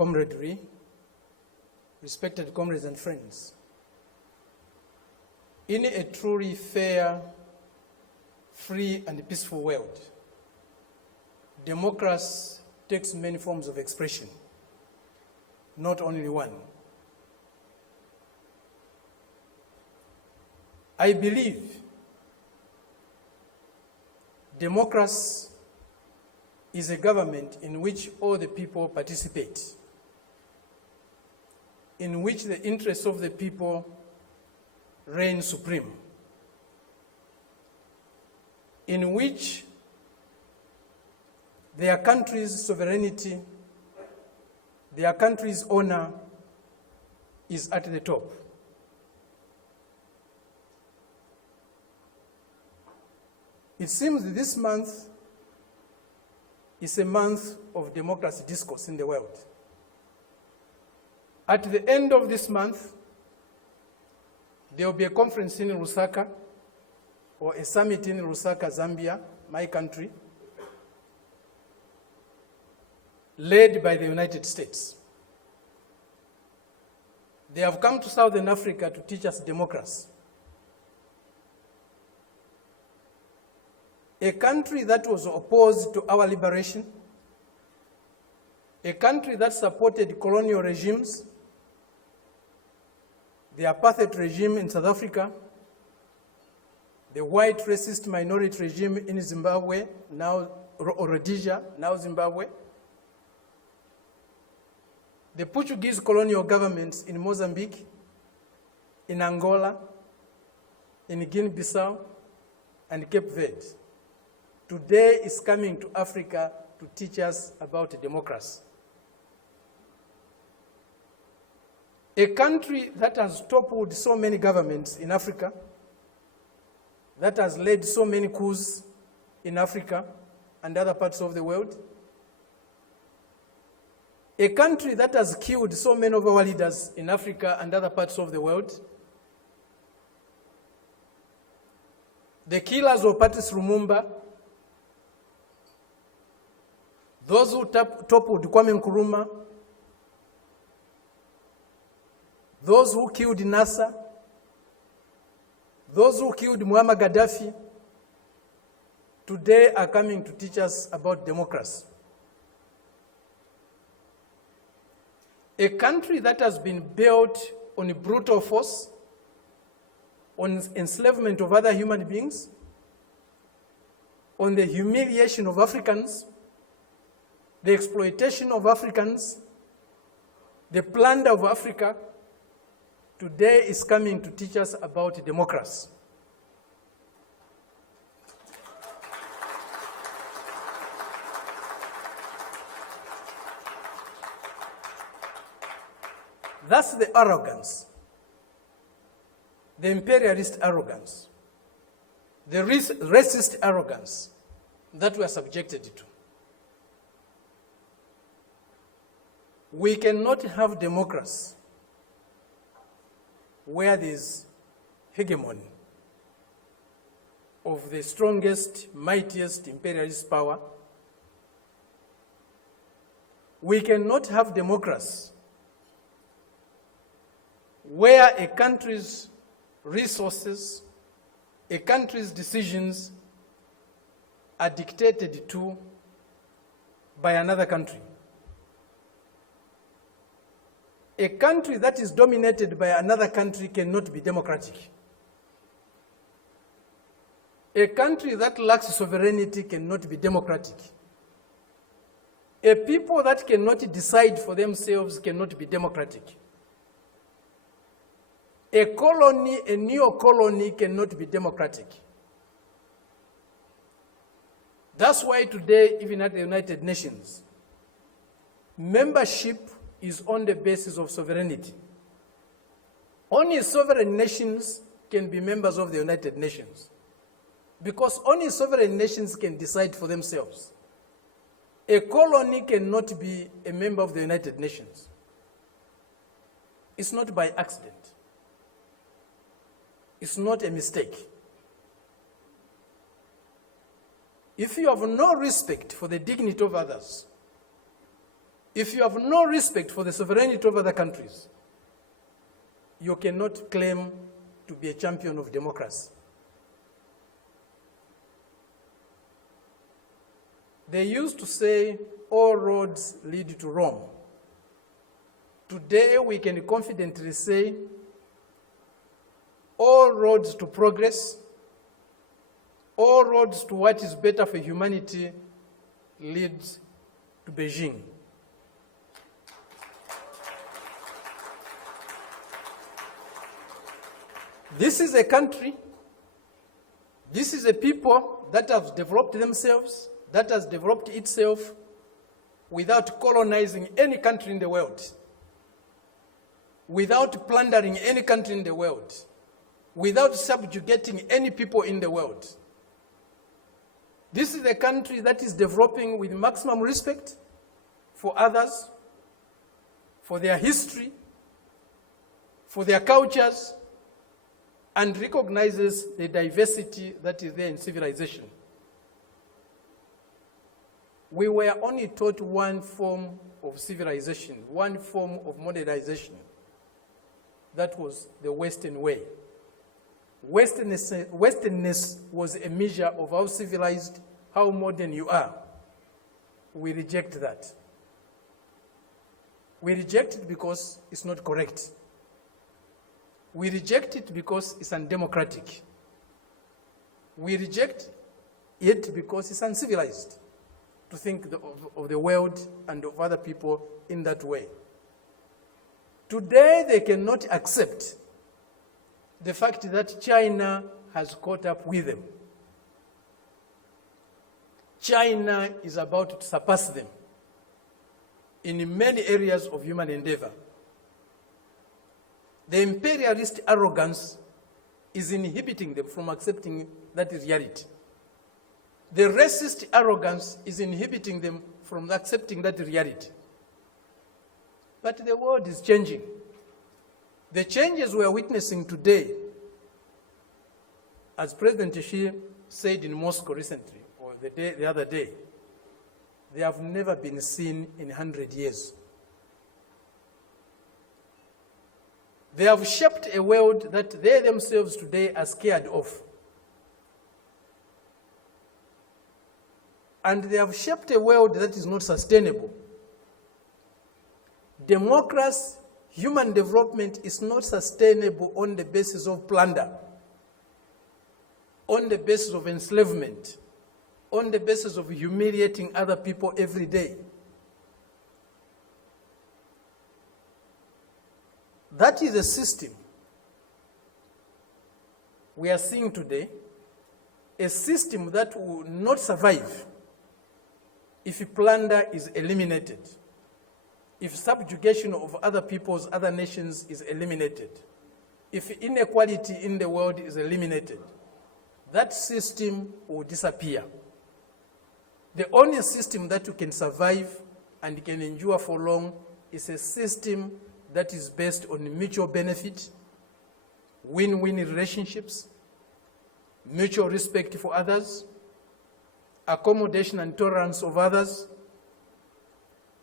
camaraderie, respected comrades and friends. In a truly fair, free and peaceful world, democracy takes many forms of expression, not only one. I believe democracy is a government in which all the people participate, in which the interests of the people reign supreme, in which their country's sovereignty, their country's honor is at the top. It seems that this month is a month of democracy discourse in the world. At the end of this month, there will be a conference in Lusaka, or a summit in Lusaka, Zambia, my country, led by the United States. They have come to Southern Africa to teach us democracy. A country that was opposed to our liberation, a country that supported colonial regimes, the apartheid regime in South Africa, the white racist minority regime in Zimbabwe, now Rhodesia, now Zimbabwe, the Portuguese colonial governments in Mozambique, in Angola, in Guinea-Bissau, and Cape Verde, today is coming to Africa to teach us about democracy. A country that has toppled so many governments in Africa, that has led so many coups in Africa and other parts of the world, a country that has killed so many of our leaders in Africa and other parts of the world, the killers of Patrice Lumumba, those who toppled Kwame Nkrumah, those who killed Nasser, those who killed Muammar Gaddafi, today are coming to teach us about democracy. A country that has been built on brutal force, on enslavement of other human beings, on the humiliation of Africans, the exploitation of Africans, the plunder of Africa, today is coming to teach us about democracy. That's the arrogance, the imperialist arrogance, the racist arrogance that we are subjected to. We cannot have democracy where there is hegemony of the strongest, mightiest imperialist power. We cannot have democracy where a country's resources, a country's decisions are dictated to by another country. A country that is dominated by another country cannot be democratic. A country that lacks sovereignty cannot be democratic. A people that cannot decide for themselves cannot be democratic. A colony, a neo-colony cannot be democratic. That's why today, even at the United Nations, membership is on the basis of sovereignty. Only sovereign nations can be members of the United Nations, because only sovereign nations can decide for themselves. A colony cannot be a member of the United Nations. It's not by accident. It's not a mistake. If you have no respect for the dignity of others, If you have no respect for the sovereignty of other countries, you cannot claim to be a champion of democracy. They used to say, all roads lead to Rome. Today, we can confidently say, all roads to progress, all roads to what is better for humanity lead to Beijing. This is a country, this is a people that have developed themselves, that has developed itself without colonizing any country in the world, without plundering any country in the world, without subjugating any people in the world. This is a country that is developing with maximum respect for others, for their history, for their cultures, and recognizes the diversity that is there in civilization. We were only taught one form of civilization, one form of modernization. That was the Western way. Westernness was a measure of how civilized, how modern you are. We reject that. We reject it because it's not correct. We reject it because it's undemocratic. We reject it because it's uncivilized to think of the world and of other people in that way. Today, they cannot accept the fact that China has caught up with them. China is about to surpass them in many areas of human endeavor. The imperialist arrogance is inhibiting them from accepting that reality. The racist arrogance is inhibiting them from accepting that reality. But the world is changing. The changes we are witnessing today, as President Xi said in Moscow recently, or the other day, they have never been seen in 100 years. They have shaped a world that they themselves today are scared of. And they have shaped a world that is not sustainable. Democracy, human development is not sustainable on the basis of plunder, on the basis of enslavement, on the basis of humiliating other people every day. That is a system we are seeing today, a system that will not survive if plunder is eliminated, if subjugation of other peoples, other nations is eliminated, if inequality in the world is eliminated. That system will disappear. The only system that you can survive and can endure for long is a system that is based on mutual benefit, win-win relationships, mutual respect for others, accommodation and tolerance of others,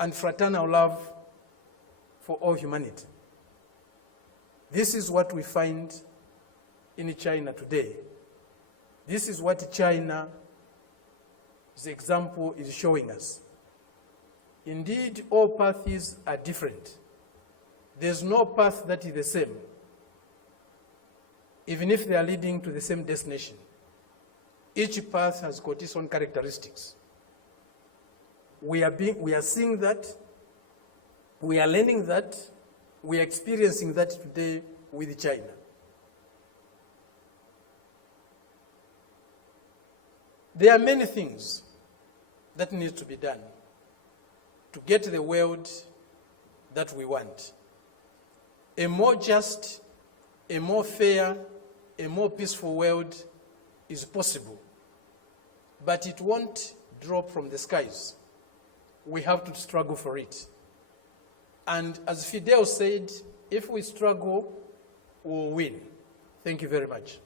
and fraternal love for all humanity. This is what we find in China today. This is what China's example is showing us. Indeed, all paths are different. There's no path that is the same, even if they are leading to the same destination. Each path has got its own characteristics. We are seeing that, we are learning that, we are experiencing that today with China. There are many things that need to be done to get the world that we want. A more just, a more fair, a more peaceful world is possible, but it won't drop from the skies. We have to struggle for it. And as Fidel said, if we struggle, we'll win. Thank you very much.